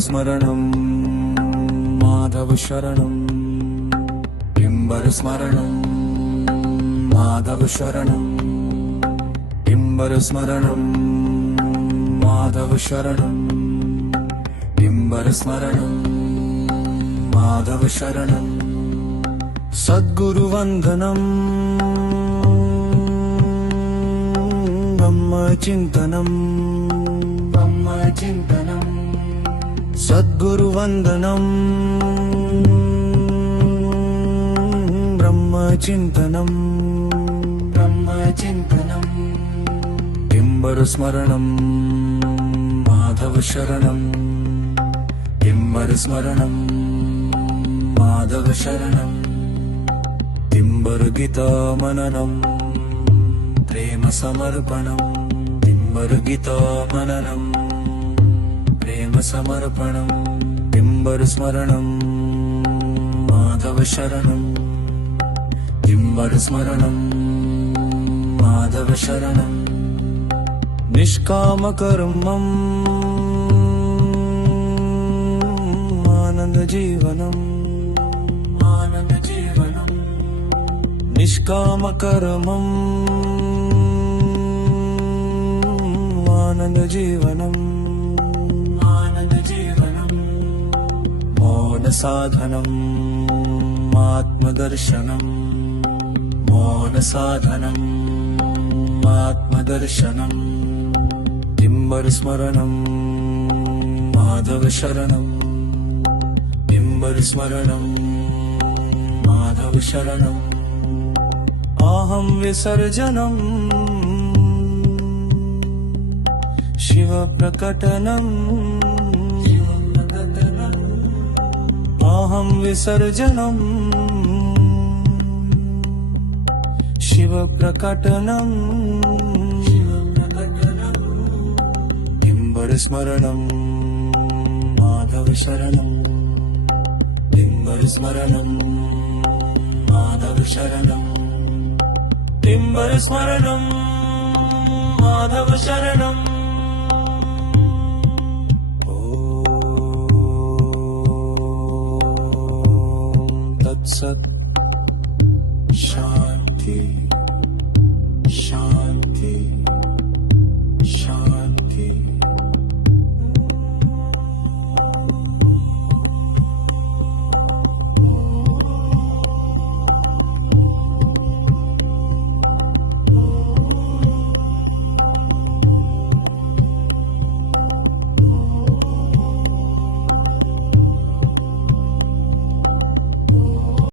स्मरणं माधव शरणं किंबर स्मरणं माधव शरणं किंबर स्मरणं माधव शरणं किंबर स्मरणं माधव शरणं सद्गुरुवंदनं ब्रह्मचिन्तनं सद्गुरुवंदनं ब्रह्मचिन्तनं किंबर स्मरणं माधव शरणं किंबर स्मरणं माधव शरणं किंबर गीता मननं प्रेम समर्पणं किंबर गीता मननं प्रेम समर्पणं किंबर स्मरणं माधव शरणं किंबर स्मरणं माधव शरणं निष्कामकर्मं आनंद जीवनं निष्कामकर्मं आनंद जीवनं मौन साधनम् आत्मदर्शनम् मौन साधनम् आत्मदर्शनम् किंबर स्मरणं माधव शरणं किंबर स्मरणं माधव शरणम् अहं विसर्जनम् शिव प्रकटनम् अहं विसर्जनं शिव प्रकटनं किंबर स्मरणं माधव शरणं किंबर स्मरणं माधव शरणं किंबर स्मरणं माधव शरणं सत्।